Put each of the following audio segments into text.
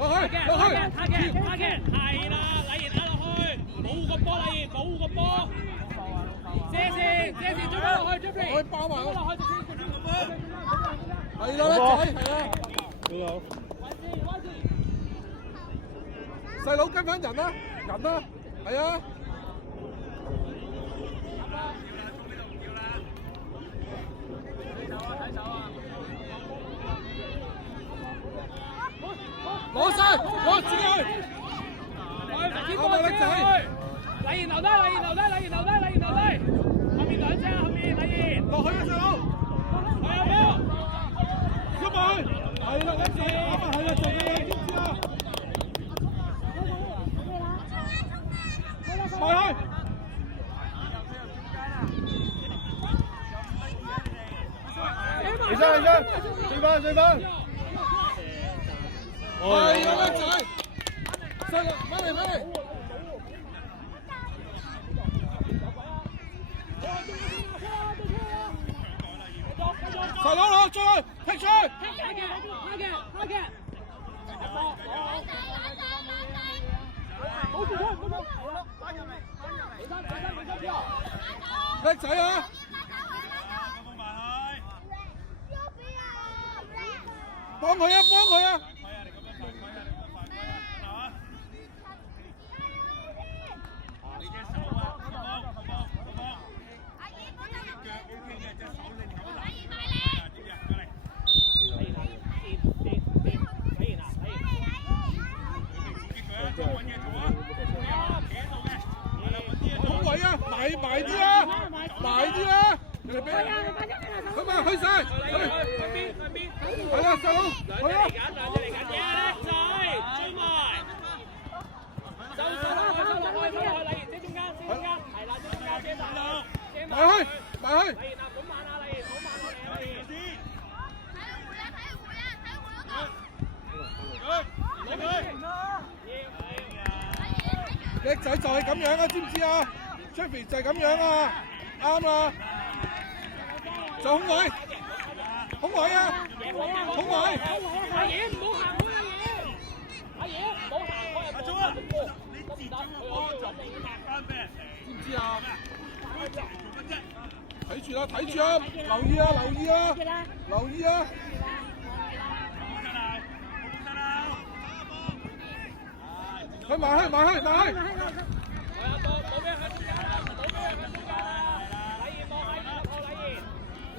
target，係啦，禮賢打落去，保護個波，禮賢保護個波，射線，追波落去，追可以包埋落去，係啦，叻仔，係啊，細佬跟翻人啦，係啊。攞晒，攞住佢！啱啊，叻仔！禮賢留低，後面兩隻，後面禮賢落去啊，細佬！係啊，波！出埋！係啦，叻仔！係啦，做嘅嘢知唔知啊？埋去！起身，追翻！係啊，叻仔！細佬，翻嚟！細佬攞出去，踢出去！叻仔啊！幫佢啊！好位啊！埋啲啊！人哋俾咁啊，去晒！係啦，細佬，去啦！兩隻嚟緊，叻仔，追埋，收落去，禮賢遮中間，係啦，遮埋，埋去！禮賢啊，好慢啊，禮賢，禮賢。叻仔就係咁樣啊，知唔知啊 ？Jeffrey 就係咁樣啊，啱啦。就空位啊！空位！阿爺唔好行開，阿爺唔好行開啊！做啊！你自轉個波就冇拍翻俾人哋，知唔知啊？睇住啊！留意啊！去埋去！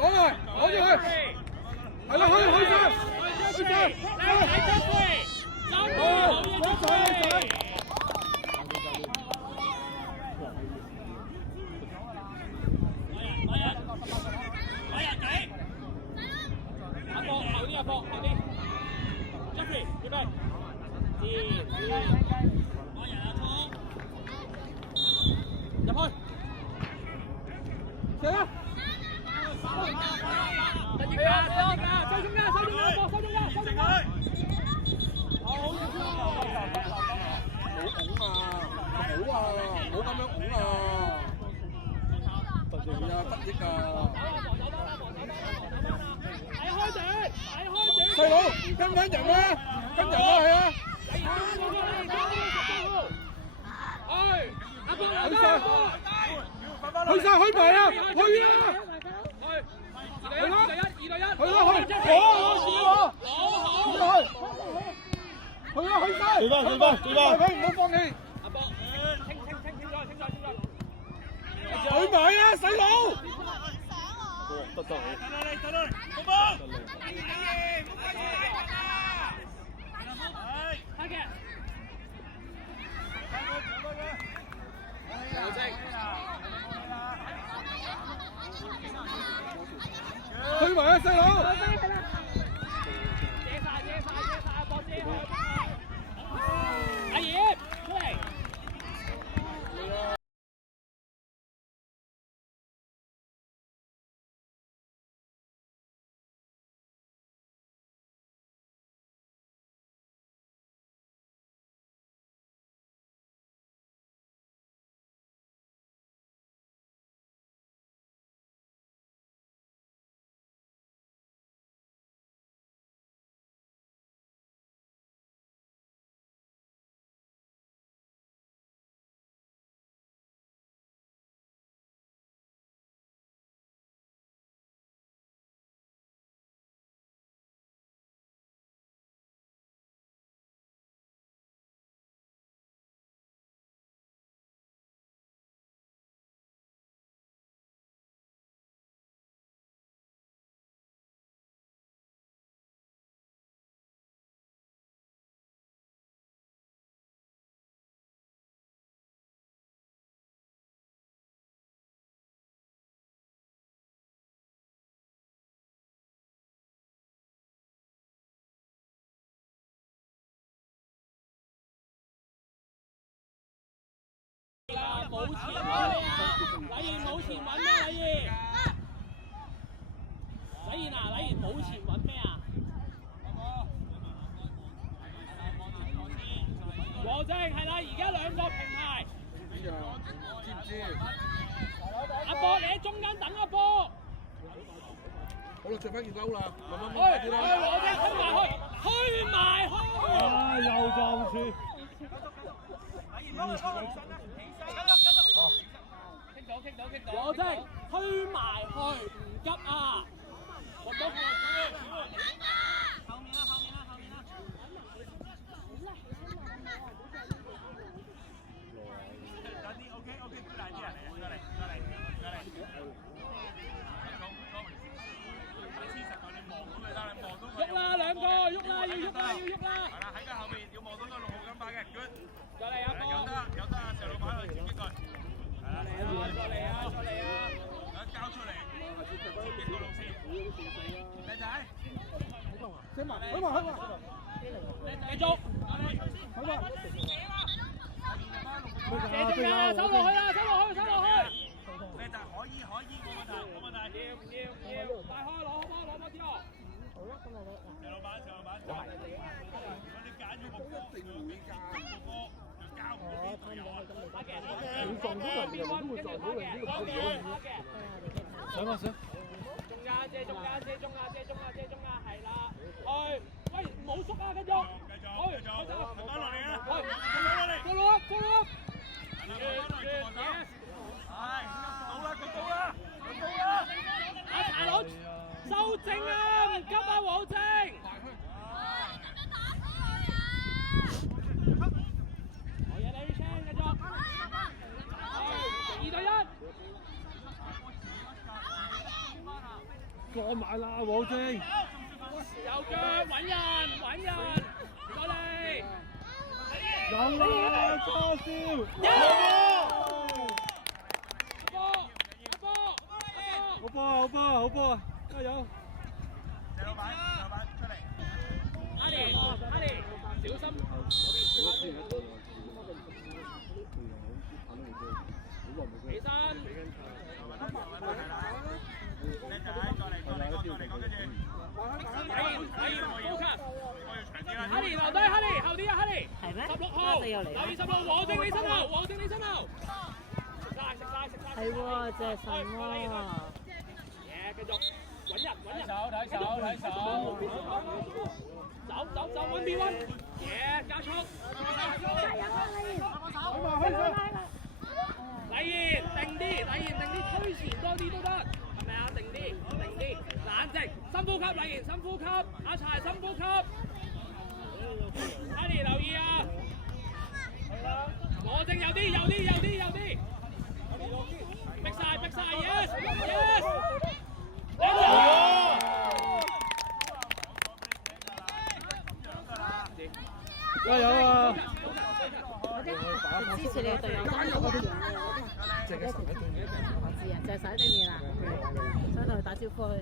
攞住佢！係啦，去晒！細佬跟翻人啦，係啊！去晒，去埋啊！去啊！二對一，去啦！攞去晒！追翻！唔好放棄！阿波，清咗！去埋啊，細佬！得，好波！去埋啊，細佬！阿爺。冇前揾咩啊？禮賢冇前揾咩？禮賢，禮賢啊，禮賢冇前揾咩啊？和正係啦，而家兩個平排。知唔知？阿波，你喺中間等阿波。好啦，着翻件褸啦，慢慢去慢啲啦。和正去埋去。啊！又撞住。和正去埋去，唔急啊！我幫喐啦，兩個喐啦，要喐啦，要喐啦！係啦，喺佢後面要望到個6號金牌嘅 ，good。過嚟阿波，有得啊，石老闆去接擊佢。係啦，過嚟啊，過嚟啊！交出嚟，接擊個路線。靚仔，寫埋，去埋，繼續。謝中啊，收落去啦，收落去，收落去。靚仔可以，冇問題。要，大開攞波之後。石老闆，你揀咗個波，一定會揀個波，就交唔到啲隊友啊。你撞到人，人都會撞到你呢個球隊。上啊上！借中啊，係啦。去，喂，唔好縮啊，繼續。去，翻落嚟啊！過落。阿柴佬收正啊，唔急啊，黃正。好嘢，你繼續。2對1。過埋啦，黃正。右腳揾人，過嚟。有啦，初燒。好波啊！加油！石老闆出嚟。阿蓮，小心。起身。靚仔，過嚟，跟住。哈利留低，後啲啊，哈利。係咩？16號，留意16號，黃正你身後。食晒。係喎，隻神喎。繼續揾人，睇手，走，1 v 1，加速，禮賢定啲，推前多啲都得，係咪啊？定啲，冷靜，深呼吸，禮賢深呼吸，阿柴深呼吸，哈利留意啊，我正有啲，逼晒 ，yes。加油啊！支持你嘅隊友。我知啊，就係對面啦，想同佢打招呼去。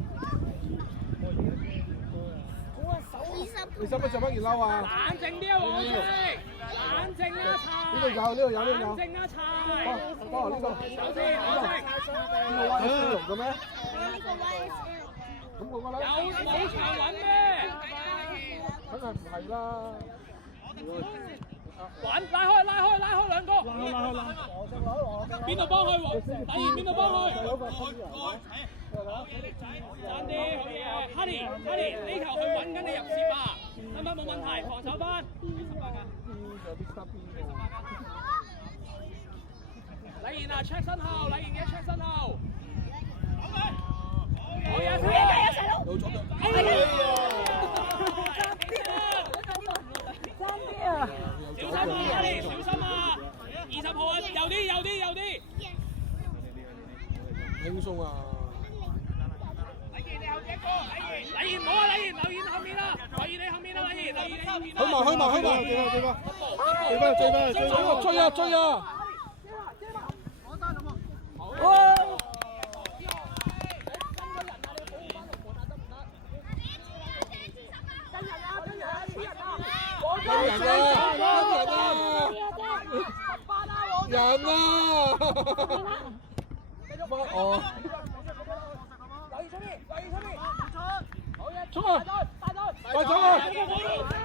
你使唔使着翻件褸啊？冷靜啲啊，黃正，冷靜啊，柴。呢度有。冷靜啊，柴。呢度。手先，呢個歪絲龍嘅咩？咁我覺得。有冇長揾咩？梗係唔係啦。揾拉開兩個。邊度幫佢？禮賢邊度幫佢？爭啲好嘢，哈利呢球佢揾緊你入線啊，得唔得？冇問題，防守翻。禮賢啊 ，check 身後，禮賢嘅 check 身後。好嘢，細佬。有咗嘅。小心啊，哈利，小心啊！20號啊，右啲。輕鬆啊！禮賢，你後邊一個，禮賢唔好啊，禮賢留意後面啦，留意你後面啦，禮賢，留意你後面啦。去埋，追啊！人啊！哦。衝啊！快走啊！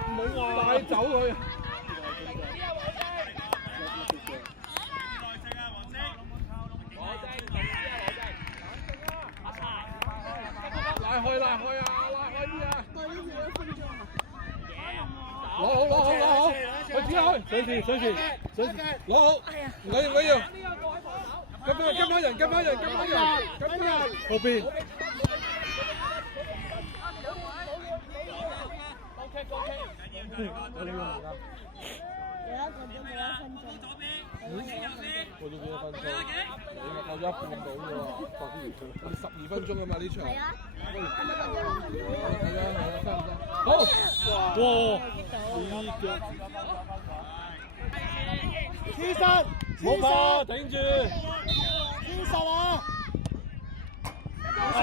唔好帶走佢。拉開啊！拉開啲啊！攞好，去指開，上前，攞好，唔緊要，跟翻人，後邊。過咗幾多分鐘？過咗1半到喎，12分鐘啊嘛呢場。係啊。好。哇！黐實，冇怕，頂住。黐實啊！係。